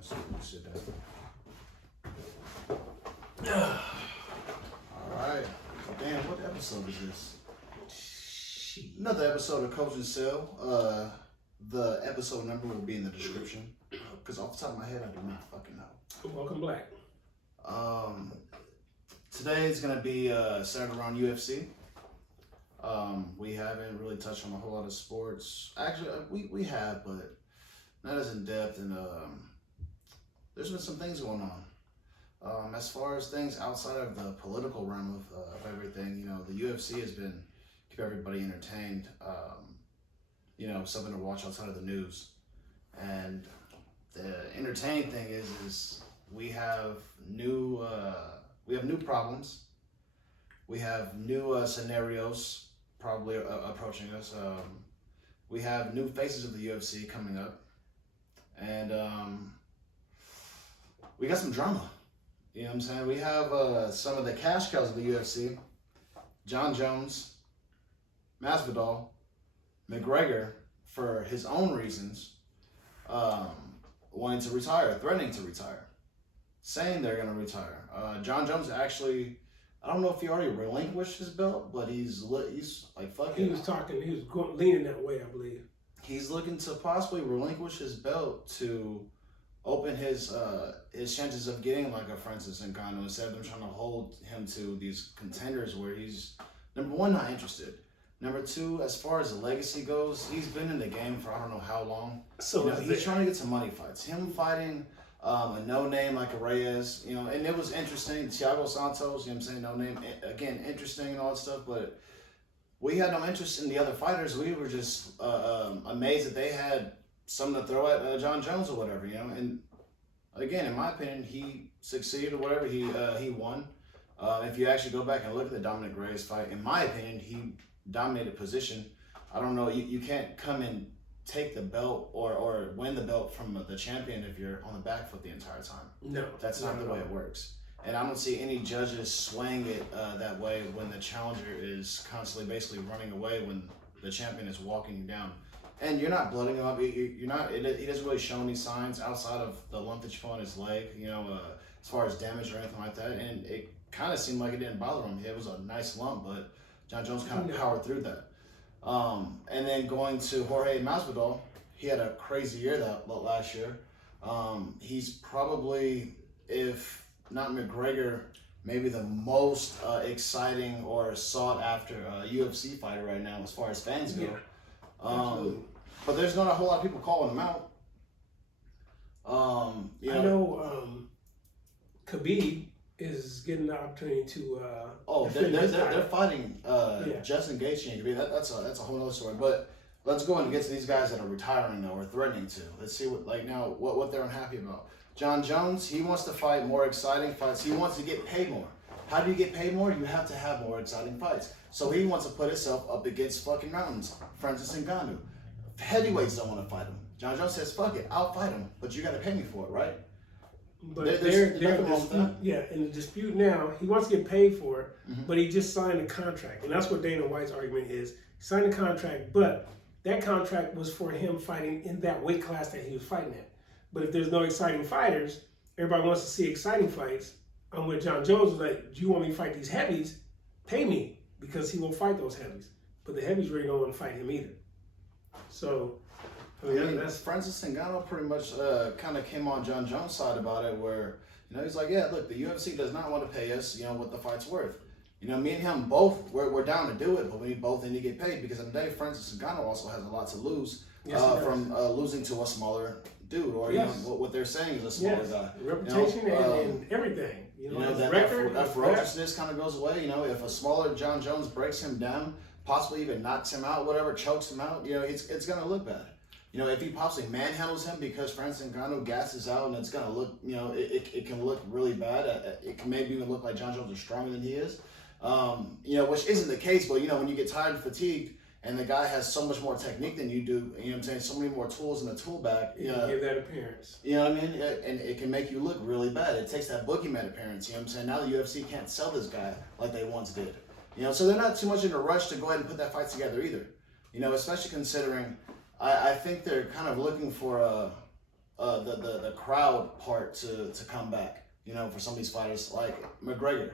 So we sit down. Alright. Damn, what episode is this? Another episode of Coach and Sell. The episode number will be in the description. Because off the top of my head, I do not fucking know. Welcome back. Today is going to be centered around UFC. We haven't really touched on a whole lot of sports. Actually, we have, but not as in depth. And there's been some things going on. As far as things outside of the political realm of everything, you know, the UFC has been keep everybody entertained. You know, something to watch outside of the news. And the entertaining thing is we have new problems. We have new scenarios probably approaching us. We have new faces of the UFC coming up, and we got some drama. You know what I'm saying? We have some of the cash cows of the UFC: Jon Jones, Masvidal, McGregor, for his own reasons, wanting to retire, threatening to retire, saying they're going to retire. Jon Jones actually, I don't know if he already relinquished his belt, but he's like fucking. He was leaning that way, I believe. He's looking to possibly relinquish his belt to open his chances of getting like a Francis Ngannou instead of them trying to hold him to these contenders where he's number one not interested. Number two, as far as the legacy goes, he's been in the game for I don't know how long. So you know, he's trying to get some money fights. Him fighting a no-name like a Reyes, you know, and it was interesting. Thiago Santos, you know what I'm saying, no name. Again, interesting and all that stuff, but we had no interest in the other fighters. We were just amazed that they had something to throw at Jon Jones or whatever, you know. And again, in my opinion, he succeeded or whatever. He won. If you actually go back and look at the Dominic Reyes fight, in my opinion, he dominated position. I don't know, you can't come and take the belt or win the belt from the champion if you're on the back foot the entire time. No. That's not the way it works. And I don't see any judges swaying it that way when the challenger is constantly basically running away when the champion is walking you down. And you're not blooding him up. You're not. He doesn't really show any signs outside of the lump that you put on his leg, you know, as far as damage or anything like that. And it kind of seemed like it didn't bother him. It was a nice lump, but Jon Jones kind of powered through that. And then going to Jorge Masvidal, he had a crazy year last year. He's probably, if not McGregor, maybe the most exciting or sought after UFC fighter right now as far as fans go. Yeah, but there's not a whole lot of people calling him out. You know, I know Khabib is getting the opportunity to. They're fighting Justin Gaethje and Khabib. That's a whole other story. But let's go and get to these guys that are retiring though or threatening to. Let's see what they're unhappy about. Jon Jones, he wants to fight more exciting fights. He wants to get paid more. How do you get paid more? You have to have more exciting fights. So he wants to put himself up against fucking mountains. Francis Ngannou. Heavyweights don't want to fight him. Jon Jones says, "Fuck it, I'll fight him, but you got to pay me for it, right?" But there's nothing wrong with that. Yeah, in the dispute now, he wants to get paid for it, but he just signed a contract. And that's what Dana White's argument is. He signed a contract, but that contract was for him fighting in that weight class that he was fighting at. But if there's no exciting fighters, everybody wants to see exciting fights. I'm with Jon Jones, was like, do you want me to fight these heavies? Pay me, because he won't fight those heavies. But the heavies really don't want to fight him either. So, I mean, that's Francis Ngannou pretty much kind of came on Jon Jones' side about it, where you know he's like, yeah, look, the UFC does not want to pay us, you know, what the fight's worth. You know, me and him both, we're down to do it, but we both need to get paid because in the day, Francis Ngannou also has a lot to lose from losing to a smaller dude, or you know, what they're saying is a smaller guy. Reputation, you know, and everything. You know that ferociousness kind of goes away. You know, if a smaller Jon Jones breaks him down, possibly even knocks him out, whatever, chokes him out, you know, it's gonna look bad. You know, if he possibly manhandles him because Francis Ngannou gasses out, and it's gonna look, you know, it can look really bad. It can maybe even look like Jon Jones is stronger than he is. You know, which isn't the case, but you know, when you get tired and fatigued, and the guy has so much more technique than you do, you know what I'm saying, so many more tools in the tool bag. You give that appearance. You know what I mean? And it can make you look really bad. It takes that boogeyman appearance, you know what I'm saying? Now the UFC can't sell this guy like they once did. You know, so they're not too much in a rush to go ahead and put that fight together either. You know, especially considering, I think they're kind of looking for the the crowd part to come back. You know, for some of these fighters like McGregor,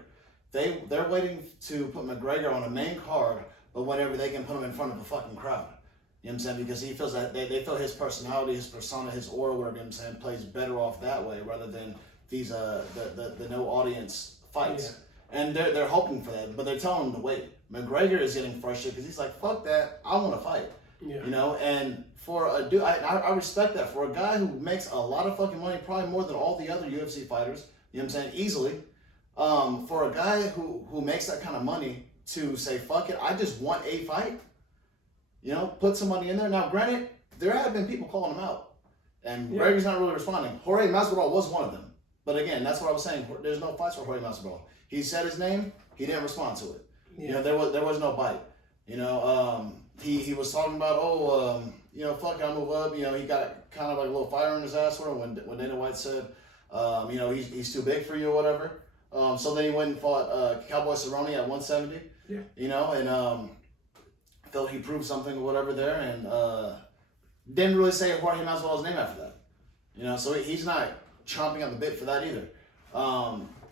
they're waiting to put McGregor on a main card, but whenever they can put him in front of a fucking crowd. You know what I'm saying? Because he feels that they feel his personality, his persona, his aura, whatever, you know what I'm saying, plays better off that way rather than these the no audience fights. Yeah. And they're hoping for that, but they're telling him to wait. McGregor is getting frustrated because he's like, fuck that, I want to fight. Yeah. You know, and for a dude, I respect that. For a guy who makes a lot of fucking money, probably more than all the other UFC fighters, you know what I'm saying, easily. For a guy who makes that kind of money to say, fuck it, I just want a fight. You know, put some money in there. Now, granted, there have been people calling him out, and Gregor's not really responding. Jorge Masvidal was one of them. But again, that's what I was saying. There's no fights for Jorge Masvidal. He said his name. He didn't respond to it. Yeah. You know, there was no bite. You know, he was talking about, you know, fuck, I'll move up. You know, he got kind of like a little fire in his ass for him when Dana White said, you know, he's too big for you or whatever. So then he went and fought Cowboy Cerrone at 170. Yeah. You know, and felt he proved something or whatever there, and didn't really say Jorge Masvidal's name after that. You know, so he's not chomping at the bit for that either.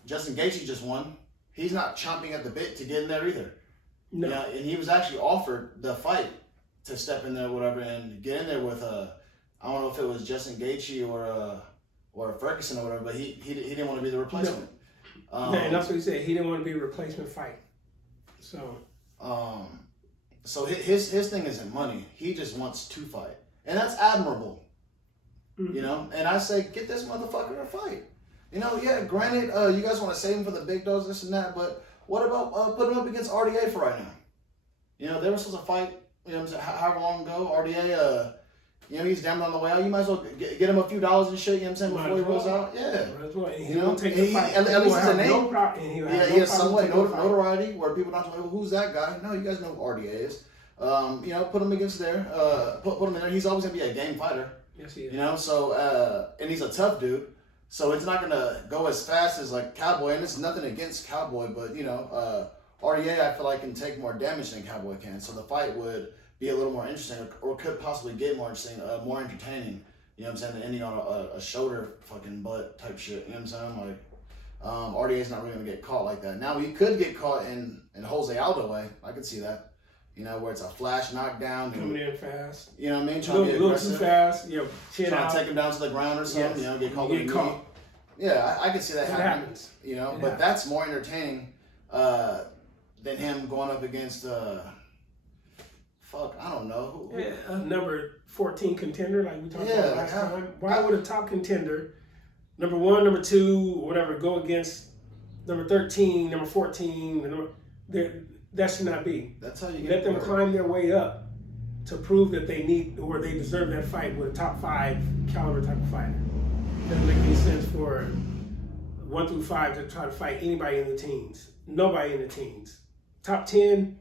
Justin Gaethje just won. He's not chomping at the bit to get in there either. No. You know, and he was actually offered the fight to step in there or whatever and get in there with I don't know if it was Justin Gaethje or Ferguson or whatever, but he didn't want to be the replacement. No. And that's what he said. He didn't want to be a replacement fight. So. So his thing isn't money. He just wants to fight. And that's admirable. Mm-hmm. You know? And I say, get this motherfucker to fight. You know, yeah, granted, you guys want to save him for the big dogs, this and that, but what about putting him up against RDA for right now? You know, they were supposed to fight, you know, however long ago. RDA, you know, he's damn on the way out. You might as well get him a few dollars and shit, you know what I'm saying, before he goes out. Yeah. You know, take the fight. At least it's a name. He has some way notoriety where people don't know, who's that guy? No, you guys know who RDA is. You know, put him against there. Put him in there. He's always going to be a game fighter. Yes, he is. You know, so, and he's a tough dude. So it's not going to go as fast as like Cowboy. And it's nothing against Cowboy, but, you know, RDA, I feel like, can take more damage than Cowboy can. So the fight would be a little more interesting, or could possibly get more interesting, more entertaining, you know what I'm saying, than ending on a shoulder fucking butt type shit, you know what I'm saying? Like, RDA's not really going to get caught like that. Now, he could get caught in Jose Aldo way. I could see that. You know, where it's a flash knockdown. Coming in fast. You know what I mean? Trying to get aggressive. Too fast. You know, trying to take him down to the ground or something. Yes. You know, get caught with a knee. Yeah, I could see that happening. You know, but that's more entertaining than him going up against... I don't know. Number 14 contender, like we talked about last time. Why would a top contender, number 1, number 2, whatever, go against number 13, number 14? That should not be. That's how you let them climb their way up to prove that they need or they deserve that fight with a top 5 caliber type of fighter. Doesn't make any sense for 1 through 5 to try to fight anybody in the teens. Nobody in the teens. Top 10,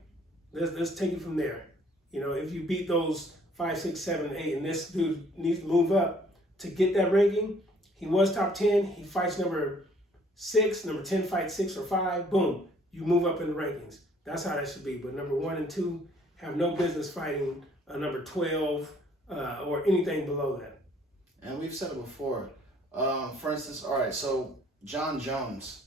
let's take it from there. You know, if you beat those 5, 6, 7, 8, and this dude needs to move up to get that ranking, he was top 10, he fights number 6, number 10 fights 6 or 5, boom, you move up in the rankings. That's how that should be. But number 1 and 2 have no business fighting a number 12 or anything below that. And we've said it before. For instance, all right, so John Jones,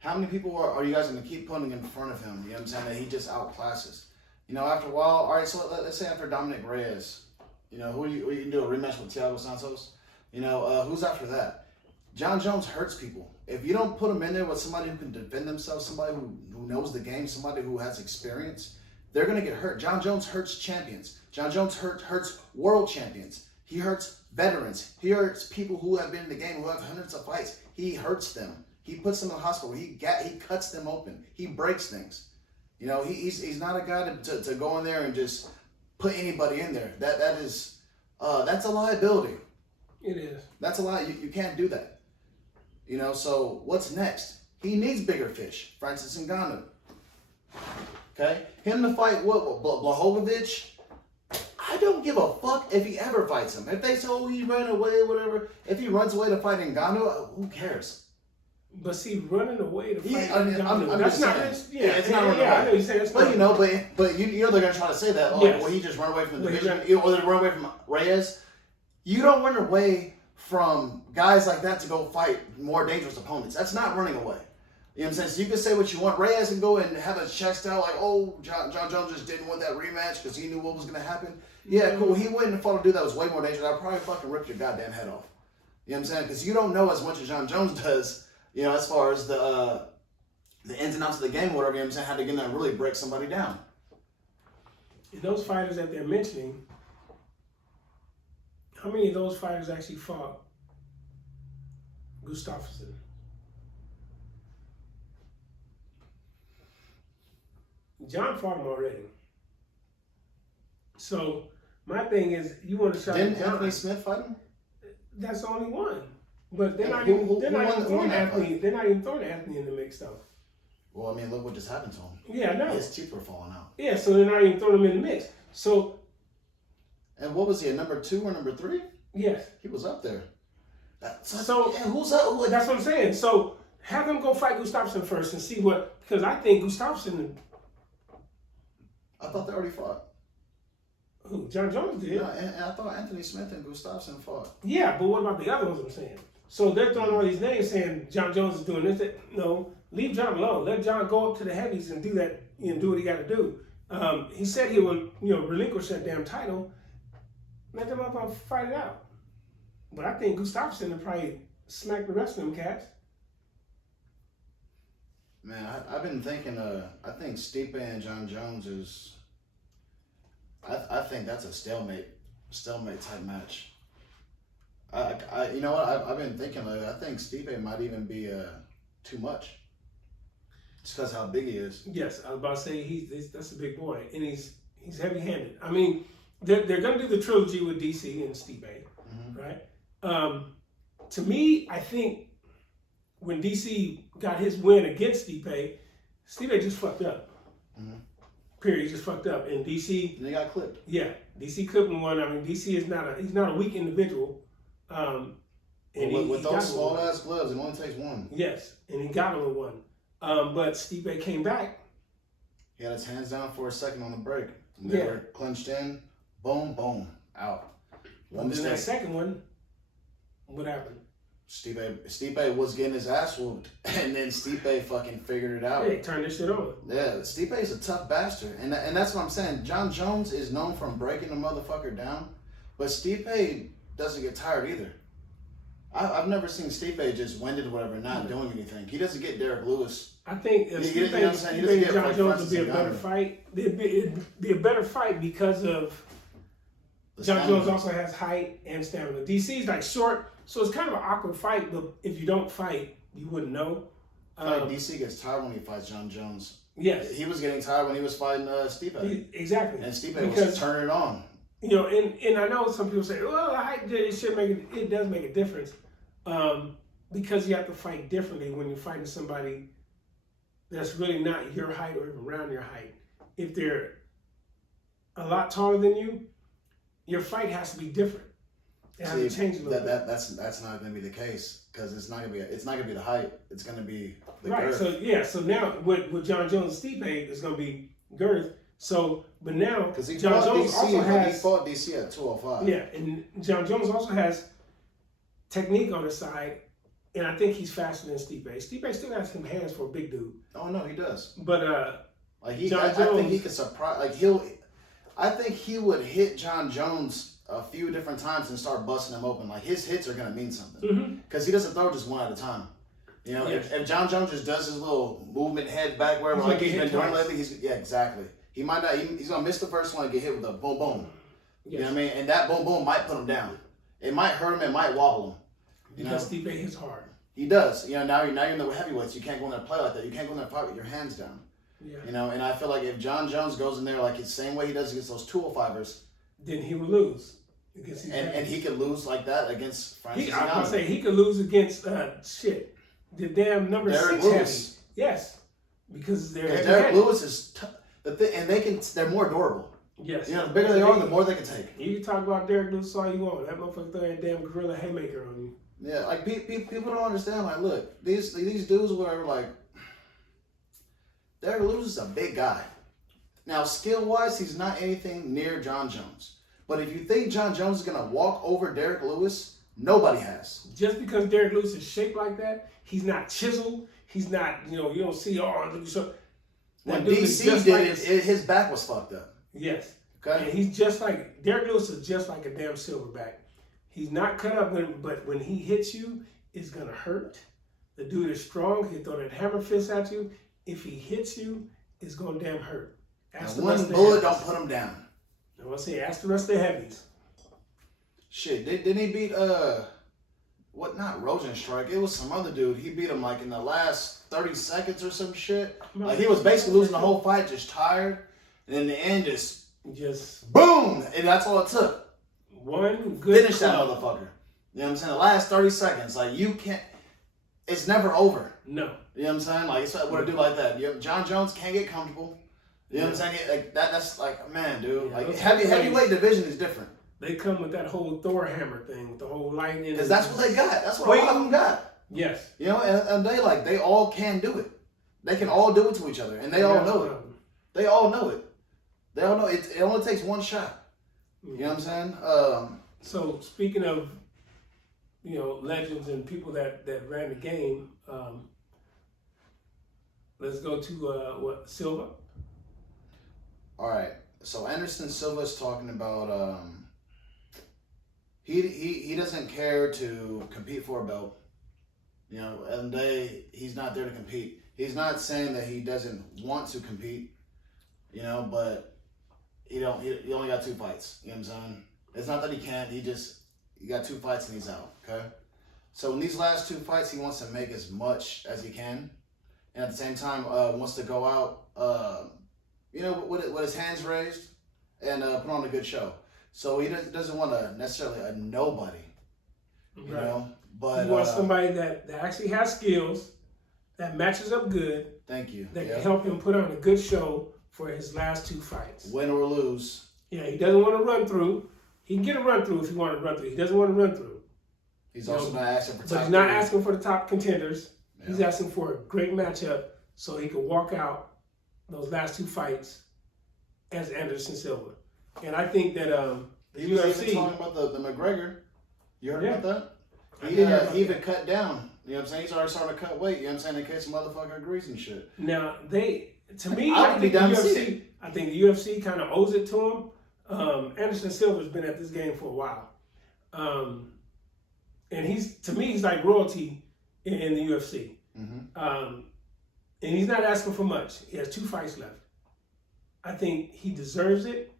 how many people are you guys going to keep putting in front of him? You know what I'm saying? That he just outclasses. You know, after a while, all right, so let's say after Dominic Reyes, you know, who you can do a rematch with Thiago Santos? You know, who's after that? John Jones hurts people. If you don't put him in there with somebody who can defend themselves, somebody who knows the game, somebody who has experience, they're going to get hurt. John Jones hurts champions. John Jones hurts world champions. He hurts veterans. He hurts people who have been in the game, who have hundreds of fights. He hurts them. He puts them in the hospital. He cuts them open. He breaks things. You know, he's not a guy to go in there and just put anybody in there. That's a liability. It is. That's a lie. You can't do that. You know, so what's next? He needs bigger fish. Francis Ngannou. Okay? Him to fight Blachowicz, I don't give a fuck if he ever fights him. If they say, oh, he ran away, whatever. If he runs away to fight Ngannou, who cares? But see, running away to fight Ngannou, that's not it's not running away. I know you say that's but you know, but you know they're gonna try to say that. Oh, well, he just run away from the division, or they run away from Reyes. You don't run away from guys like that to go fight more dangerous opponents. That's not running away. You know what I'm saying? So you can say what you want. Reyes can go and have a chest out like, oh, John Jones just didn't want that rematch because he knew what was going to happen. Yeah, cool. He went and fought a dude that was way more dangerous. I'd probably fucking rip your goddamn head off. You know what I'm saying? Because you don't know as much as John Jones does, you know, as far as the ins and outs of the game or whatever, you know what I'm saying? How to get in there and really break somebody down. And those fighters that they're mentioning, how many of those fighters actually fought Gustafsson? John fought him already. So my thing is, you want to shout Didn't Anthony Smith fight him? That's the only one. But they're not Who even throwing that Anthony. They're not even throwing Anthony in the mix though. Well, I mean, look what just happened to him. Yeah, no. His teeth were falling out. Yeah, so they're not even throwing him in the mix. So. And what was he, a number 2 or number 3? Yes. He was up there. So and who's up? That's what I'm saying. So have him go fight Gustafsson first and see what, because I think Gustafsson. I thought they already fought. Who? John Jones did. Yeah, and I thought Anthony Smith and Gustafsson fought. Yeah, but what about the other ones I'm saying? So they're throwing all these names saying John Jones is doing this. No, leave John alone. Let John go up to the heavies and do that, do what he got to do. He said he would, relinquish that damn title. Let them up and fight it out. But I think Gustafsson will probably smack the rest of them cats. Man, I've been thinking. I think Stipe and John Jones is. I think that's a stalemate type match. You know what? I've been thinking lately. I think Stipe might even be too much. Just because how big he is. Yes, I was about to say that's a big boy, and he's heavy-handed. I mean, they're gonna do the trilogy with DC and Stipe, right? To me, I think when DC got his win against Stipe just fucked up. Period. He just fucked up. And DC... And they got clipped. Yeah. DC clipped him one. I mean, DC is he's not a weak individual. And with those small-ass gloves, it only takes one. Yes. And he got him with one. But Stipe came back. He had his hands down for a second on the break. And they were clenched in. Boom, boom. Out. One mistake. Then that second one, what happened? Stipe was getting his ass whooped, and then Stipe fucking figured it out. Yeah, he turned this shit on. Yeah, Stipe is a tough bastard, and that's what I'm saying. John Jones is known for breaking the motherfucker down, but Stipe doesn't get tired either. I've never seen Stipe just winded or whatever, not doing anything. He doesn't get Derek Lewis. I think if Stipe and John Jones would be a better fight. It'd be a better fight because of John Jones also has height and stamina. DC's like short. So it's kind of an awkward fight, but if you don't fight, you wouldn't know. DC gets tired when he fights John Jones. Yes. He was getting tired when he was fighting Stipe. Exactly. And Stipe was turning it on. And I know some people say, well, height, it does make a difference. Because you have to fight differently when you're fighting somebody that's really not your height or even around your height. If they're a lot taller than you, your fight has to be different. It has to change a little bit. That's not going to be the case because it's not going to be the height. It's going to be the girth. So now with John Jones and Stipe, it's going to be girth. So, but now because John Jones also has he fought DC at 205. Yeah, and John Jones also has technique on his side, and I think he's faster than Stipe. Stipe still has some hands for a big dude. Oh no, he does. But I think he could surprise. I think he would hit John Jones a few different times and start busting him open. Like his hits are gonna mean something because he doesn't throw just one at a time. If John Jones just does his little movement head back wherever like he's been doing lately, exactly. He might not. He's gonna miss the first one and get hit with a boom boom. Yes. You know what I mean? And that boom boom might put him down. It might hurt him. It might wobble him. Because Stipe hits hard. He does. Now you're in the heavyweights. You can't go in there and play like that. You can't go in there and fight with your hands down. Yeah. And I feel like if John Jones goes in there like the same way he does against those 205ers, then he would lose. And he could lose like that against Francis Ngannou. I was gonna say he could lose against the damn number Derek 6 Lewis. heavy. Yes, because Derek Lewis is and they're more durable. Yes, the bigger they are, the more they can take. You can talk about Derek Lewis all you want. That motherfucker throw that damn gorilla haymaker on you. Yeah, like people don't understand. Like, look, these dudes, whatever. Like, Derek Lewis is a big guy. Now, skill wise, he's not anything near John Jones. But if you think John Jones is gonna walk over Derek Lewis, Nobody has. Just because Derek Lewis is shaped like that, he's not chiseled. He's not, you don't see, so. When DC did it, his back was fucked up. Yes. Okay. And he's just like, Derek Lewis is just like a damn silverback. He's not cut up, but when he hits you, it's going to hurt. The dude is strong. He'll throw that hammer fist at you. If he hits you, it's going to damn hurt. And one bullet don't put him down. I want to say, ask the rest of the heavies. Shit, didn't he beat, not Rosenstrike? It was some other dude. He beat him like in the last 30 seconds or some shit. Like he was basically losing the whole fight, just tired. And in the end, just boom! And that's all it took. One good finish that motherfucker. You know what I'm saying? The last 30 seconds. Like you can't, it's never over. No. You know what I'm saying? Like it's what a dude like that. John Jones can't get comfortable. You know what I'm saying? Like that's like, man, dude. Like heavyweight division is different. They come with that whole Thor hammer thing, with the whole lightning. Because that's what they got. That's what a lot of them got. Yes. You know, and they all can do it. They can all do it to each other, and they all know it. They all know it. They all know it. It only takes one shot. You know what I'm saying? So speaking of, legends and people that ran the game, let's go to Silva. All right. So Anderson Silva's talking about he doesn't care to compete for a belt. And he's not there to compete. He's not saying that he doesn't want to compete, but he only got 2 fights. You know what I'm saying? It's not that he can't. He got 2 fights and he's out. Okay. So in these last 2 fights, he wants to make as much as he can, and at the same time wants to go out, with his hands raised and put on a good show. So he doesn't want necessarily a nobody, but he wants somebody that actually has skills, that matches up good. Thank you. That can help him put on a good show for his last 2 fights. Win or lose. Yeah, he doesn't want to run through. He can get a run through if he wants to run through. He doesn't want to run through. He's also not asking for top. But he's not asking for the top contenders. Yeah. He's asking for a great matchup so he can walk out those last 2 fights as Anderson Silva. And I think that the he was UFC... even talking about the McGregor. You heard about that? He even cut down. You know what I'm saying? He's already starting to cut weight. You know what I'm saying? In case the motherfucker agrees and shit. Now, I think the UFC kind of owes it to him. Anderson Silva's been at this game for a while. And he's like royalty in the UFC. Mm-hmm. And he's not asking for much. He has 2 fights left. I think he deserves it.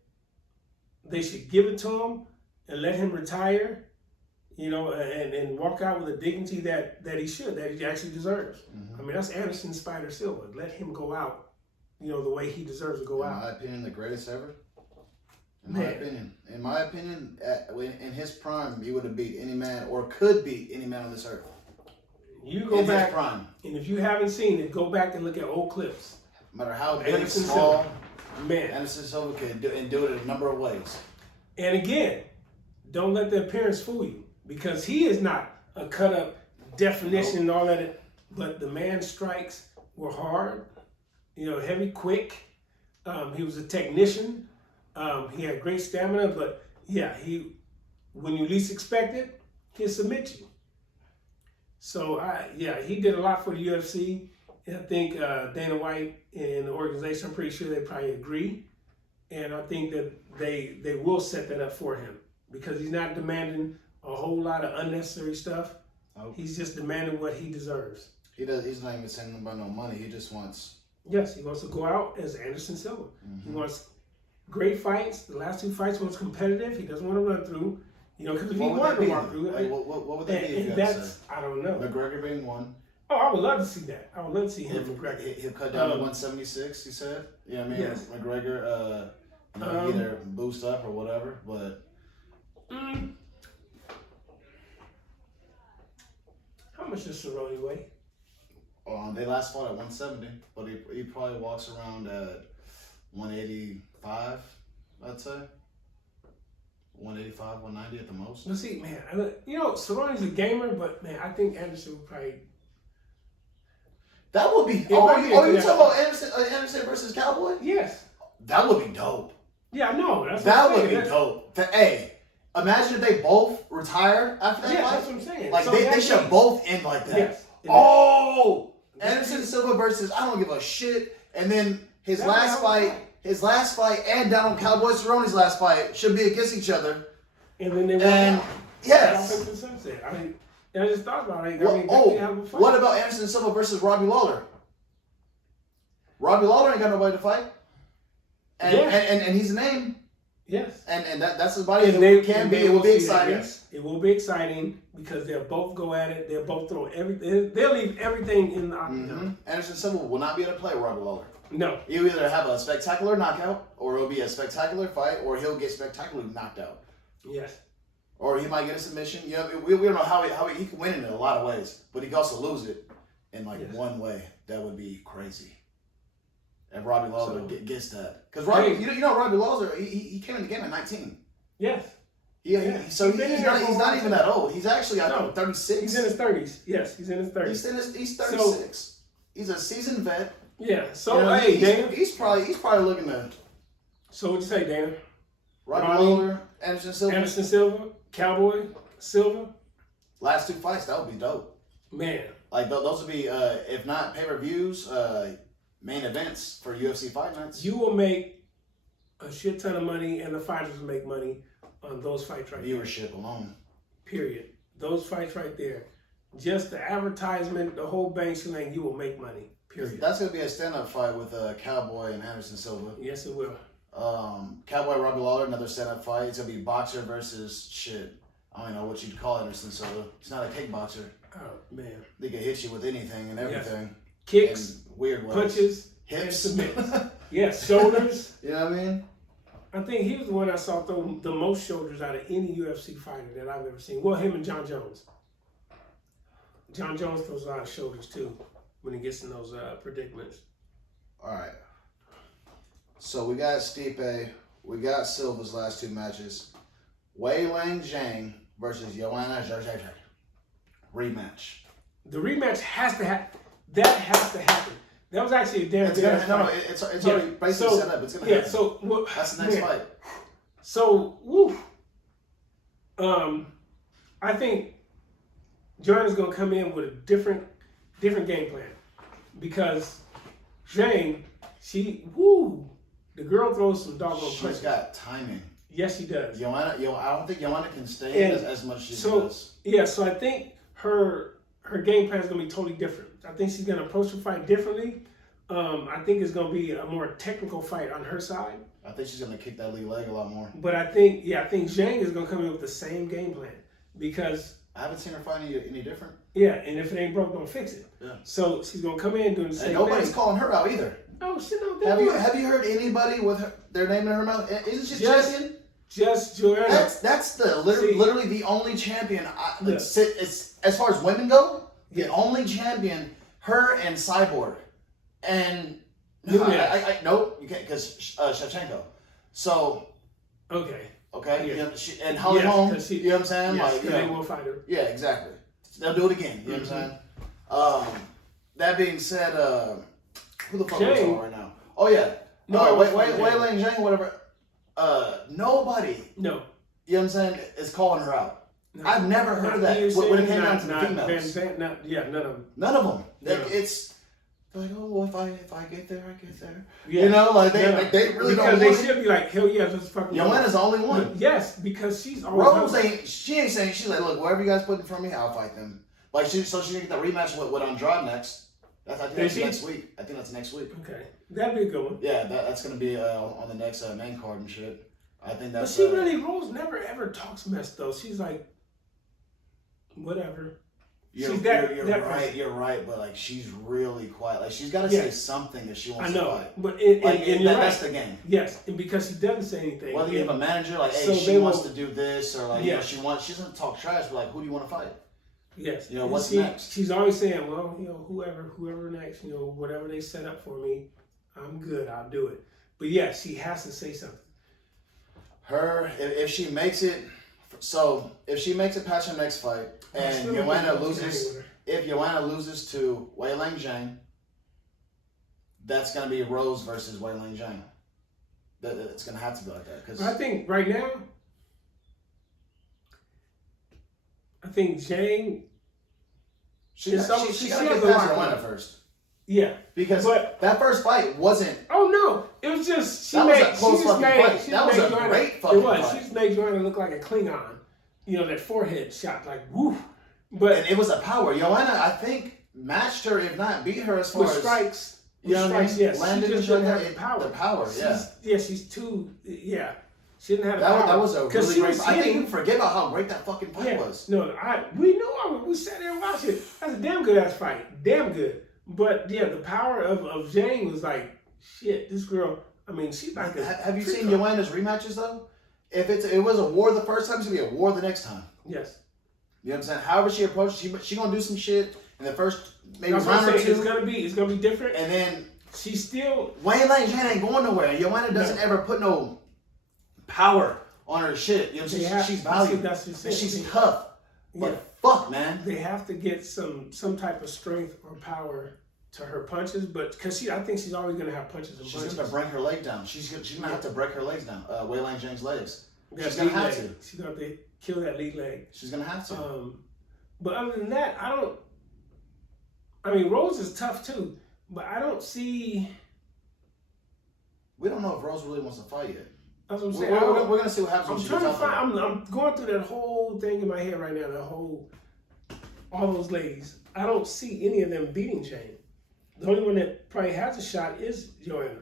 They should give it to him and let him retire, and walk out with a dignity that he actually deserves. Mm-hmm. I mean, that's Anderson Spider Silva. Let him go out, the way he deserves to go out. In my opinion, the greatest ever. In my opinion, in his prime, he would have beat any man or could beat any man on this earth. You go back, and if you haven't seen it, go back and look at old clips. No matter how big, small, Anderson Silva can do it in a number of ways. And again, don't let the appearance fool you, because he is not a cut-up definition and all that. But the man's strikes were hard, heavy, quick. He was a technician. He had great stamina, but when you least expect it, he'll submit you. So he did a lot for the UFC. And I think Dana White and the organization, I'm pretty sure they probably agree. And I think that they will set that up for him, because he's not demanding a whole lot of unnecessary stuff. Okay. He's just demanding what he deserves. He's not even sending about no money. He just wants... Yes, he wants to go out as Anderson Silva. Mm-hmm. He wants great fights. The last 2 fights was competitive. He doesn't want to run through. Because if he wanted to run through... What would that be? I don't know. McGregor being 1. Oh, I would love to see that. I would love to see him McGregor. He'll cut down to 176, he said. Yeah, Yes. McGregor, either boost up or whatever, but... How much does Cerrone weigh? They last fought at 170, but he probably walks around at 185, I'd say. 185, 190 at the most. Let's see, man. Cerrone's a gamer, but man, I think Anderson would probably... That would be... you talking about Anderson versus Cowboy? Yes. That would be dope. Yeah, I know. That would be dope. Hey, Imagine if they both retire after that fight. That's what I'm saying. Like, so they should both end like that. Yes. Oh! Anderson Silva versus I don't give a shit. And then his last fight, and Donald Cowboy Cerrone's last fight should be against each other. And then they won. And yes. The sunset. I mean, I just thought about it. What about Anderson Silva versus Robbie Lawler? Robbie Lawler ain't got nobody to fight. And he's a name. Yes. And that's his body. It will be exciting. Yes. It will be exciting because they'll both go at it. They'll both throw everything. They'll leave everything in the octagon. Mm-hmm. Anderson Silva will not be able to play Robbie Lawler. No. He'll either have a spectacular knockout, or it'll be a spectacular fight, or he'll get spectacularly knocked out. Yes. Or he might get a submission. You know, we don't know how he can win in a lot of ways, but he can also lose it in one way. That would be crazy. And Robbie Lawler gets that. Because you know Robbie Lawler, he came in the game at 19. Yes. So he's not even that old. He's actually, I think, 36. He's in his 30s. Yes, he's in his 30s. He's 36. He's a seasoned vet. Yeah. So, Dana. He's probably looking to. So what'd you say, Dana? Robbie Lawler, Anderson Silva, Cowboy Silva. Last two fights, that would be dope. Man. Like, those would be, if not pay-per-views, main events for UFC fight nights. You will make a shit ton of money, and the fighters will make money on those fights right there. Viewership alone. Period. Those fights right there. Just the advertisement, the whole bang shebang, you will make money. Period. That's going to be a stand-up fight with Cowboy and Anderson Silva. Yes, it will. Cowboy Robbie Lawler, another stand-up fight. It's going to be boxer versus shit. I don't know what you'd call Anderson Silva. He's not a kickboxer. Oh, man. They can hit you with anything and everything. Yes. Kicks, weird ways. punches, hips, and submits. Yes, shoulders. You know what I mean? I think he was the one I saw throw the most shoulders out of any UFC fighter that I've ever seen. Well, him and John Jones. John Jones throws a lot of shoulders too when he gets in those predicaments. All right. So we got Stipe. We got Silva's last two matches. Wei Lang Zhang versus Joanna Jędrzejczyk. Rematch. The rematch has to happen. That has to happen. That was actually a damn good fight. It's already basically set up. It's going to happen. So that's the next fight. So, woo. I think Joanna's going to come in with a different game plan. Because Zhang, the girl throws some doggone punches. She's got timing. Yes, she does. I don't think Joanna can stay as much as she does. Yeah, so I think her game plan is going to be totally different. I think she's going to approach the fight differently. I think it's going to be a more technical fight on her side. I think she's going to kick that lead leg a lot more. But I think Zhang is going to come in with the same game plan because I haven't seen her fight any different. Yeah, and if it ain't broke, don't fix it. Yeah. So she's going to come in doing the same thing. And nobody's calling her out either. Oh, shit, no. Have you heard anybody with their name in her mouth? Isn't she champion? Just Joanna. That's literally the only champion. It's as far as women go, the only champion. Her and Cyborg, and nope, you can't because Shevchenko. So okay, yeah. And Holly Holm. You know what I'm saying? Yes, they will fight her. Yeah, exactly. They'll do it again. You know what I'm saying? That being said, who the fuck are we talking right now? Oh yeah, Wei Lang Zhang, whatever. Nobody. No. You know what I'm saying? Is calling her out. No. I've never heard that when it came down to the females. None of them. None of them. No. It's like, oh, well, if I get there, I get there. Yeah. You know, like they really don't. Because they should be like, hell yeah, let's fucking. Joanna's the only one. Yes, because she's always. Rose she ain't saying. She's like, look, wherever you guys put in front of me, I'll fight them. Like she can get the rematch with Andrade next. I think that's next week. I think that's next week. Okay, that'd be a good one. Yeah, that's gonna be on the next main card and shit. I think that's. But Rose never ever talks mess though. She's like. Whatever. You're right, but like she's really quiet. Like she's got to say something if she wants to fight. But that's the game. Yes, and because she doesn't say anything. Whether you have a manager like, hey, she wants to do this, or like, she doesn't talk trash, but like, who do you want to fight? Yes. What's next? She's always saying, well, whoever next, whatever they set up for me, I'm good. I'll do it. But yeah, she has to say something. If she makes it. So if she makes it past her next fight and Joanna loses to Wei Lang Zhang, that's gonna be Rose versus Wei Lang Zhang. It's gonna have to be like that. Cause I think right now, I think Zhang. She got to get past Joanna first. Yeah, because that first fight wasn't. Oh no, it was just that was a close fucking fight. That was a great fucking fight. She just made Joanna look like a Klingon. You know, that forehead shot, like woof. But and it was a power. Joanna, I think, matched her, if not beat her, as far as strikes. You know what I mean? Yes, landed she just doesn't have the power. The power, she's too. Yeah, she didn't have the power. That was a really great. I think you forget about how great that fucking fight was. No, we knew. We sat there and watched it. That's a damn good ass fight. Damn good. But yeah, the power of Zhang was like, shit. This girl. I mean, she's like. Have you seen Joanna's rematches though? If it was a war the first time, it's gonna be a war the next time. Yes. You know what I'm saying? However she approaches, she gonna do some shit in the first maybe round or two. It's gonna be different. And then she's still Wayne Zhang ain't going nowhere. Joanna doesn't ever put no power on her shit. You know what I'm saying? She's valued. She's tough. But fuck, man. They have to get some type of strength or power to her punches, but because I think she's always gonna have punches and punches. She's gonna break her leg down. She's gonna have to break her legs down. Wei Zhang's legs. She's gonna have to. She's gonna have to kill that lead leg. She's gonna have to. But other than that, I mean, Rose is tough too, but I don't see. We don't know if Rose really wants to fight yet. That's what I'm saying. We're gonna see what happens. I'm trying to find. I'm going through that whole thing in my head right now. All those ladies. I don't see any of them beating Jane. The only one that probably has a shot is Joanna.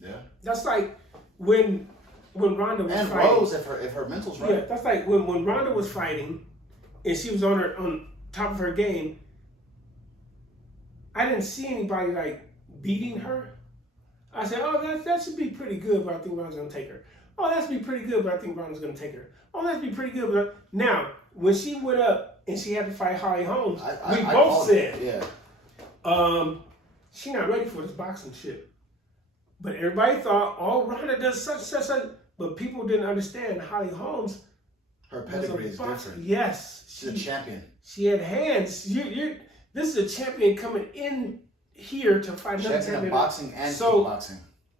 Yeah. That's like when Ronda was and fighting. Rose, if her mental's right. Yeah, that's like when Ronda was fighting, and she was on top of her game. I didn't see anybody like beating her. I said, oh, that should be pretty good, but I think Ronda's gonna take her. Oh, that should be pretty good, but I think Ronda's gonna take her. Oh, that'd be pretty good, but now when she went up and she had to fight Holly Holmes, we both said, she not ready for this boxing shit. But everybody thought, oh, Ronda does such, but people didn't understand Holly Holmes. Her pedigree is different. Yes, she's a champion. She had hands. This is a champion coming in here to fight another champion. Boxing and kickboxing.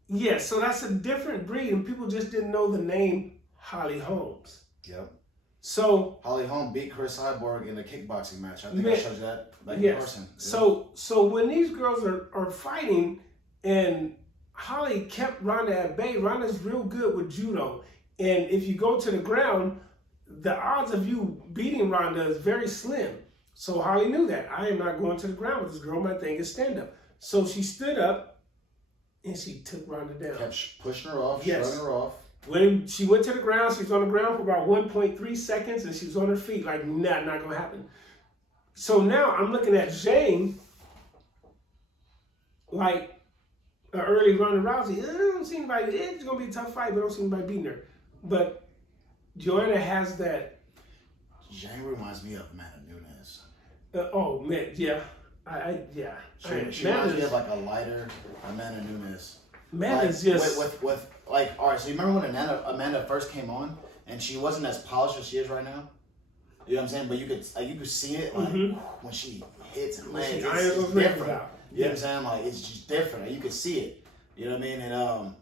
Yeah, so that's a different breed, and people just didn't know the name Holly Holmes. Yep. So Holly Holm beat Chris Cyborg in a kickboxing match. I think I showed you that in person. Yeah. So when these girls are fighting, and Holly kept Ronda at bay. Ronda's real good with judo, and if you go to the ground, the odds of you beating Ronda is very slim. So Holly knew that. I am not going to the ground with this girl. My thing is stand up. So she stood up, and she took Ronda down. Kept pushing her off, shrugging her off. When she went to the ground, she was on the ground for about 1.3 seconds, and she was on her feet like, nah, not going to happen. So now I'm looking at Jane like an early Ronda Rousey. I don't see anybody. It's going to be a tough fight, but I don't see anybody beating her. But Joanna has that. Jane reminds me of Amanda Nunes. Oh, man, yeah. She reminds me of like a lighter Amanda Nunes. Amanda's just... With like, all right, so you remember when Amanda first came on and she wasn't as polished as she is right now? You know what I'm saying? But you could see it like when she hits and lands, it's different. You know what I'm saying? Like, it's just different. You could see it. You know what I mean? And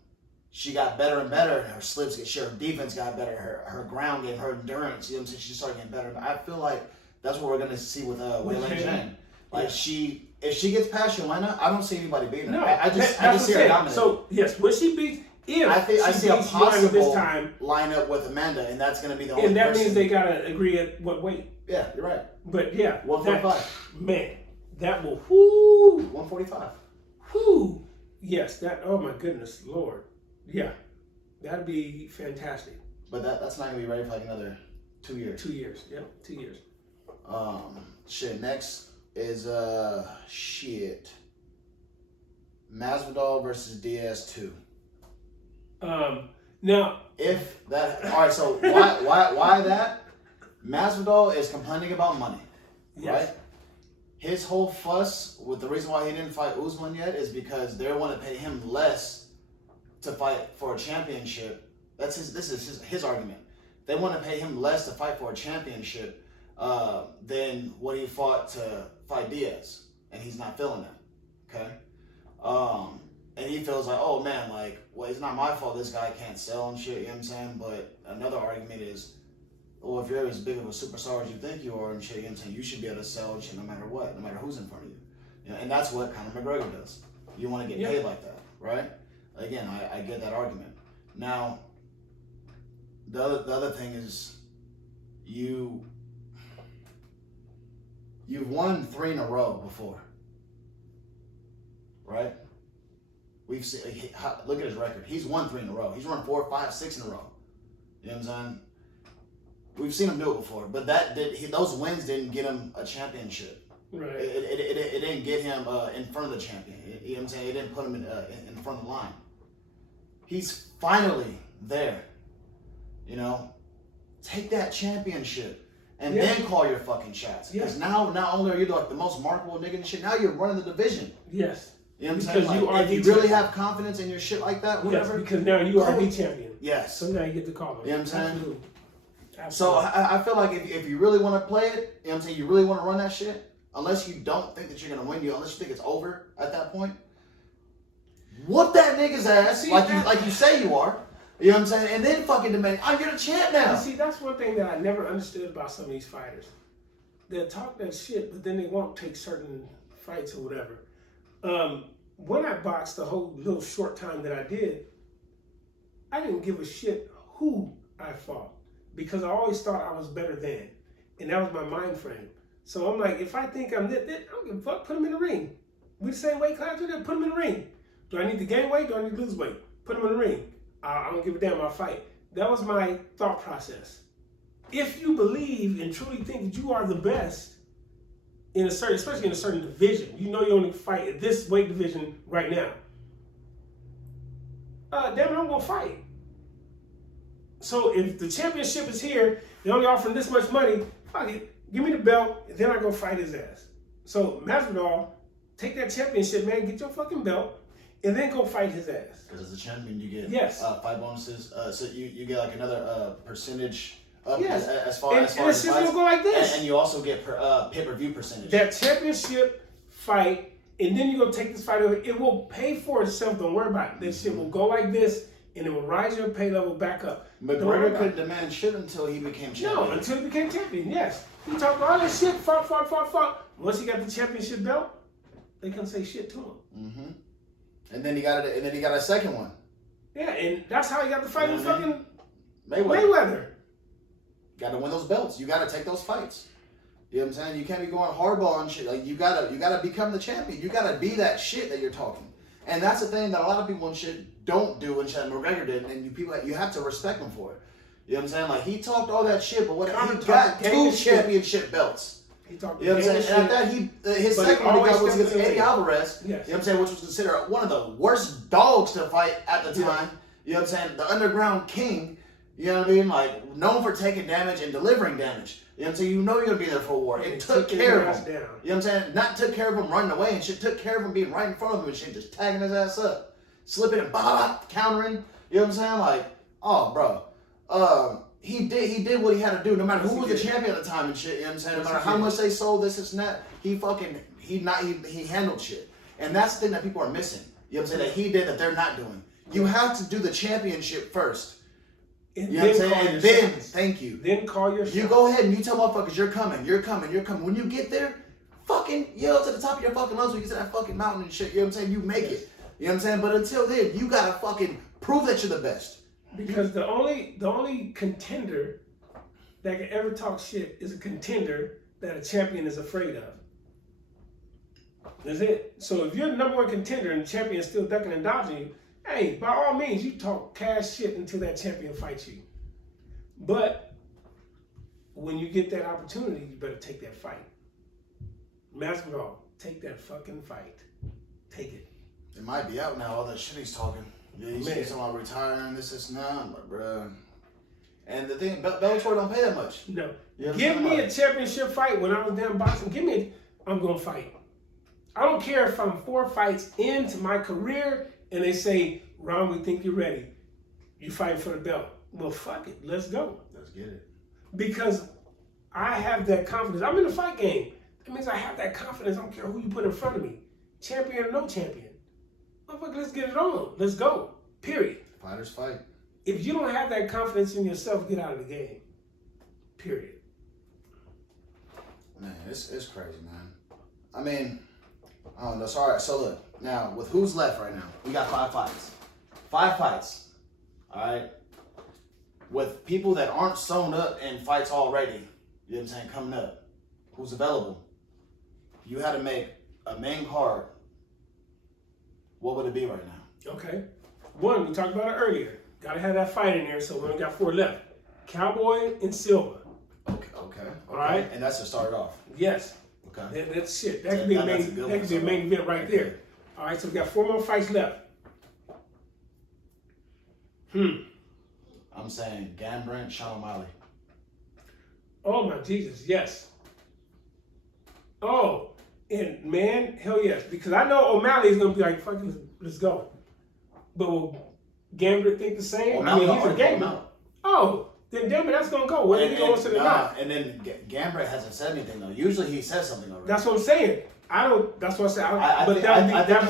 she got better and better, and her slips, her defense got better, her ground game, her endurance, you know what I'm saying? She started getting better. I feel like that's what we're going to see with Wei Zhang. Like, if she gets past Joanna, I don't see anybody beating her. No, I just see her dominating. So, yes, when she beats, I see a possible this time, lineup with Amanda, and that's going to be the only And that person. means they got to agree at what weight. Yeah, you're right. But, yeah. 145. Man, that will, whoo. 145. Whoo. Yes, oh my goodness, Lord. Yeah, that'd be fantastic. But that's not going to be ready for like another 2 years. 2 years, yep, 2 years. Next is, Masvidal versus Diaz 2. Now, if that, all right. So why that? Masvidal is complaining about money, right? His whole fuss with the reason why he didn't fight Usman yet is because they want to pay him less to fight for a championship. This is his argument. They want to pay him less to fight for a championship than what he fought to fight Diaz, and he's not feeling that. Okay. And he feels like, oh man, like, well, it's not my fault this guy can't sell and shit, you know what I'm saying? But another argument is, or if you're as big of a superstar as you think you are and shit, you know what I'm saying, you should be able to sell shit no matter what, no matter who's in front of you. You know, and that's what Conor McGregor does. You want to get paid like that, right? Again, I get that argument. Now, the other thing is you've won 3 in a row before, right? We've seen, look at his record. He's won 3 in a row. He's won 4, 5, 6 in a row. You know what I'm saying? We've seen him do it before, but those wins didn't get him a championship. Right. It didn't get him in front of the champion. You know what I'm saying? It didn't put him in front of the line. He's finally there. You know, take that championship and then call your fucking shots. Because now, not only are you like the most marketable nigga and shit, now you're running the division. Yes. You know what I'm saying? Like, if you really have confidence in your shit like that, whatever. Yes, because now you are the champion. Yes. So now you get to call him. You know what I'm saying? Absolutely. So I feel like if you really want to play it, you know what I'm saying, you really want to run that shit, unless you don't think that you're going to win, unless you think it's over at that point, whoop that nigga's ass like you say you are. You know what I'm saying? And then fucking demand, you're the champ now. See, that's one thing that I never understood about some of these fighters. They'll talk that shit, but then they won't take certain fights or whatever. When I boxed the whole little short time that I did, I didn't give a shit who I fought because I always thought I was better than. And that was my mind frame. So I'm like, if I think I'm that, I don't give a fuck, put him in the ring. We the same weight class, put him in the ring. Do I need to gain weight? Do I need to lose weight? Put him in the ring. I don't give a damn, I'll fight. That was my thought process. If you believe and truly think that you are the best in a certain, especially in a certain division, you know you only fight at this weight division right now. Damn it, I'm gonna fight. So if the championship is here, they're only offering this much money, fuck it, give me the belt, and then I go fight his ass. So Masvidal, take that championship, man, get your fucking belt, and then go fight his ass. Because as a champion, you get fight bonuses. So you get like another percentage up as far as the system will go like this. And you also get pay-per-view percentage. That championship fight, and then you're going to take this fight over. It will pay for itself. Don't worry about it. This shit will go like this, and it will rise your pay level back up. McGregor couldn't demand shit until he became champion. No, until he became champion, yes. He talked all that shit, fought. Once he got the championship belt, they couldn't say shit to him. Mm-hmm. And then he got it. And then he got a second one. Yeah, and that's how he got the fight with fucking Mayweather. Got to win those belts. You got to take those fights. You know what I'm saying? You can't be going hardball and shit. Like you gotta become the champion. You gotta be that shit that you're talking. And that's the thing that a lot of people and shit don't do, and shit McGregor did. And you have to respect him for it. You know what I'm saying? Like he talked all that shit, but he got 2 championship belts. He talked. You know what I'm saying? And at that, his second one he got was against Eddie Alvarez. Yes. You know what I'm saying? Which was considered one of the worst dogs to fight at the time. You know what I'm saying? The underground king. You know what I mean? Like known for taking damage and delivering damage. You know what I'm saying? You know you're gonna be there for a war. It took care of him. You know what I'm saying? Not took care of him running away and shit. Took care of him being right in front of him and shit, just tagging his ass up, slipping and countering. You know what I'm saying? Like, oh, bro. He did what he had to do. No matter who was the champion at the time and shit. You know what I'm saying? No matter how much they sold this and that, he handled shit. And that's the thing that people are missing. You know what I'm saying? That he did that they're not doing. You have to do the championship first. And you know what I'm saying? And then, thank you. Then call your shots. You go ahead and you tell motherfuckers, you're coming. When you get there, fucking yell to the top of your fucking lungs when you get to that fucking mountain and shit. You know what I'm saying? You make it. You know what I'm saying? But until then, you gotta fucking prove that you're the best. Because the only contender that can ever talk shit is a contender that a champion is afraid of. That's it. So if you're the number 1 contender and the champion is still ducking and dodging you, hey, by all means, you talk cash shit until that champion fights you. But when you get that opportunity, you better take that fight. Masvidal, take that fucking fight. Take it. It might be out now, all that shit he's talking. Yeah, he's talking about retiring, this, now. I'm like, bruh. And the thing, Bellator don't pay that much. No. You know give me a championship fight when I was down boxing. I'm going to fight. I don't care if I'm 4 fights into my career and they say, Ron, we think you're ready. You fighting for the belt. Well, fuck it. Let's go. Let's get it. Because I have that confidence. I'm in the fight game. That means I have that confidence. I don't care who you put in front of me. Champion or no champion. Motherfucker, let's get it on. Let's go. Period. Fighters fight. If you don't have that confidence in yourself, get out of the game. Period. Man, it's crazy, man. I mean, I don't know. So, all right. So look, now with who's left right now, we got 5 fights. 5 fights. All right. With people that aren't sewn up in fights already, you know what I'm saying, coming up, who's available. If you had to make a main card, what would it be right now? Okay. One, we talked about it earlier. Got to have that fight in there, so we only got 4 left. Cowboy and Silva. Okay. All right. And that's to start it off. Yes. Okay. That's shit. That could be a main. That could be a main event right there. All right. So we got 4 more fights left. I'm saying Gambrandt, Sean O'Malley. Oh my Jesus, yes. Oh, and man, hell yes, because I know O'Malley is gonna be like, "Fuck it, let's go." But will Gambler think the same? I mean, he's a gamer. Oh, then damn it, that's gonna go. Whether he goes to the not. And then Gambrandt hasn't said anything though. Usually he says something already. That's what I'm saying. I don't. That's what I said. I think he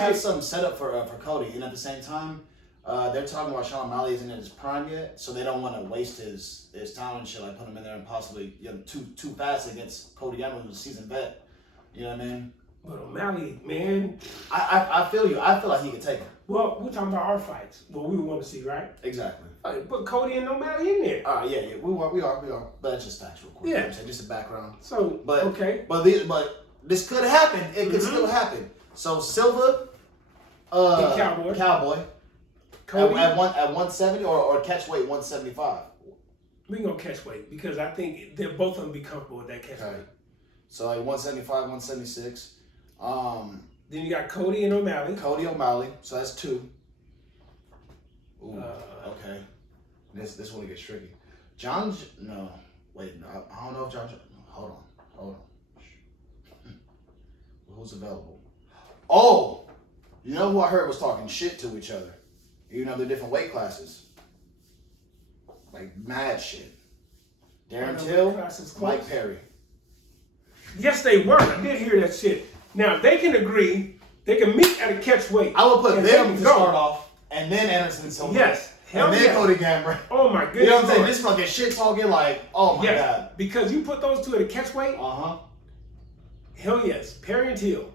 has something set up for Cody, and at the same time. They're talking about Sean O'Malley isn't in his prime yet, so they don't want to waste his time and shit, like put him in there and possibly too fast against Cody Gambrandt, who's a seasoned vet. You know what I mean? But O'Malley, man, I feel you. I feel like he could take him. Well, we're talking about our fights, what we want to see, right? Exactly. Put Cody and O'Malley in there. Yeah, we are. But that's just factual. Yeah, you know what I'm saying? Just a background. So, okay, but this could happen. It could still happen. So Silva, Cowboy. Cody? At 170 or catch weight 175? We gonna catch weight because I think they're both gonna be comfortable with that catch weight. So like 175, 176. Then you got Cody and O'Malley. So that's 2. Ooh, okay. This one gets tricky. I don't know if John. Hold on. Who's available? Oh, you know who I heard was talking shit to each other. You know, they're different weight classes. Like, mad shit. Darren Till, Mike Perry. Yes, they were. I did hear that shit. Now, they can agree. They can meet at a catch weight. I would put them to start off, and then Anderson Silva. Yes. And then Cody Gambrandt. Oh, my goodness. You know what I'm saying? This fucking shit talking like, oh, my God. Because you put those 2 at a catch weight. Uh-huh. Hell yes. Perry and Till.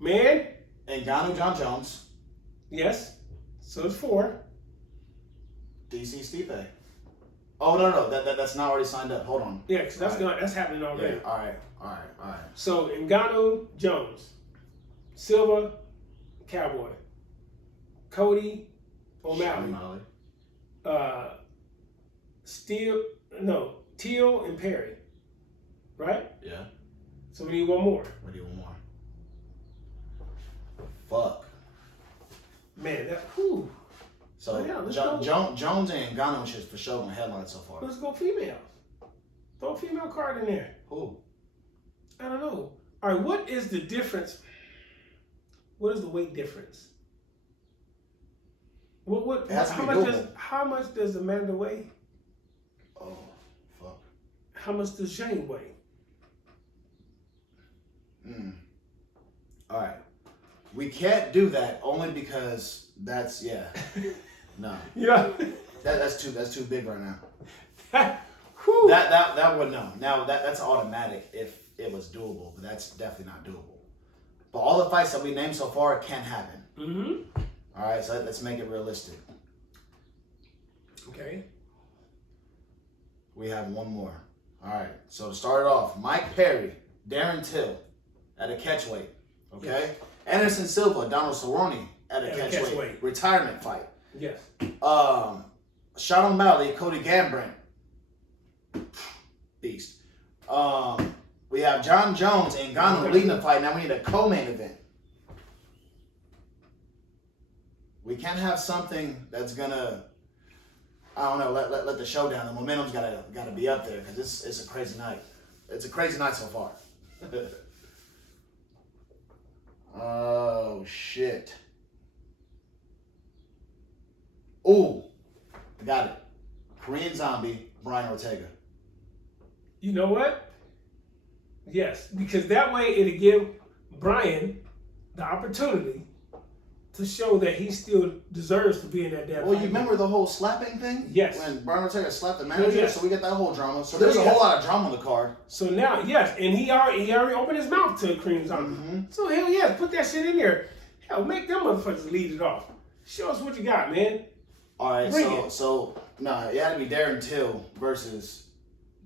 Man. And Ngannou, John Jones. Yes. So it's 4. DC Stipe. Oh no, that's not already signed up. Hold on. Yeah, because that's happening already. Yeah, all right. So Ngannou, Jones, Silva, Cowboy, Cody, O'Malley, Teal and Perry, right? Yeah. So we need one more. Fuck. Man, that whew. So Jones and Ngannou shit for sure on headline so far. Let's go females. Throw a female card in there. Who? I don't know. All right, what is the difference? What is the weight difference? How much does Amanda weigh? Oh, fuck. How much does Shane weigh? All right. We can't do that only because that's no. Yeah. That's too big right now. That would no. Now that's automatic if it was doable, but that's definitely not doable. But all the fights that we named so far can happen. Mm-hmm. All right, so let's make it realistic. Okay. We have one more. All right. So to start it off, Mike Perry, Darren Till at a catch weight. Okay. Yes. Anderson Silva, Donald Cerrone at a catch weight. Retirement fight. Yes. Sean O'Malley, Cody Gambrandt. Beast. We have John Jones and Ngannou leading the fight. Now we need a co-main event. We can't have something that's gonna, I don't know, let the show down. The momentum's gotta be up there because it's a crazy night. It's a crazy night so far. Oh shit. Ooh, I got it. Korean Zombie, Brian Ortega. You know what? Yes, because that way it'll give Brian the opportunity to show that he still deserves to be in that damn Well, fight. you remember the whole slapping thing? Yes. When Brian Ortega slapped the manager, yes. so we get that whole drama. So there's a whole lot of drama on the card. So now, yes, and he already opened his mouth to Kareem Zombie. Mm-hmm. So hell yeah, put that shit in there. Hell, make them motherfuckers lead it off. Show us what you got, man. All right, Bring so it had to be Darren Till versus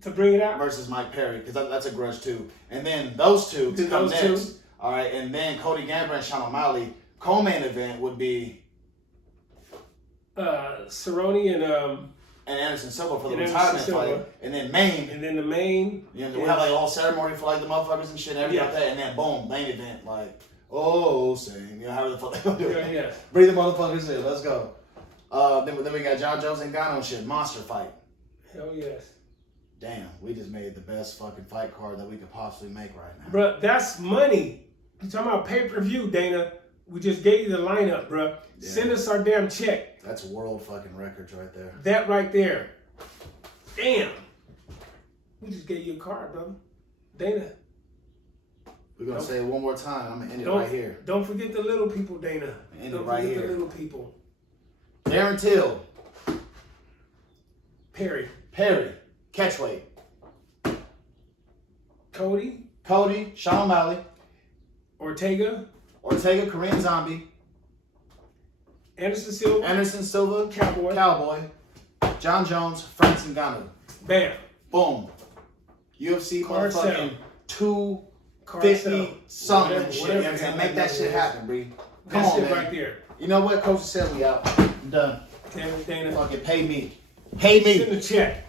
Mike Perry, because that's a grudge too. And then those two to come next. All right, and then Cody Gambler and Sean O'Malley. Co-main event would be Cerrone and Anderson Silva for the retirement fight, and then main. And then the main. You know, we have like a whole ceremony for like the motherfuckers and shit and everything like that, and then boom, main event, like sing, you know, however the fuck they gonna do it. Yeah. Bring the motherfuckers in, let's go. Then we got John Jones and Gano shit, monster fight. Hell yes. Damn, we just made the best fucking fight card that we could possibly make right now. Bruh, that's money. You talking about pay-per-view, Dana. We just gave you the lineup, bruh. Yeah. Send us our damn check. That's world fucking records right there. That right there. Damn. We just gave you a card, brother. Dana. We're going to say it one more time. I'm going to end it right here. Don't forget the little people, Dana. End it right here. Don't forget the little people. Darren Till. Perry. Catchweight. Cody. Sean O'Malley. Ortega, Korean Zombie. Anderson Silva. Cowboy. John Jones, Francis Ngannou. Bam. Boom. UFC motherfucking 250 something and shit. You know what I'm saying? Make that shit happen, Bree. Come on, man. Right there. You know what? Coach said we out. I'm done. Damn it, Dana. Fucking pay me. Pay me. Send the check.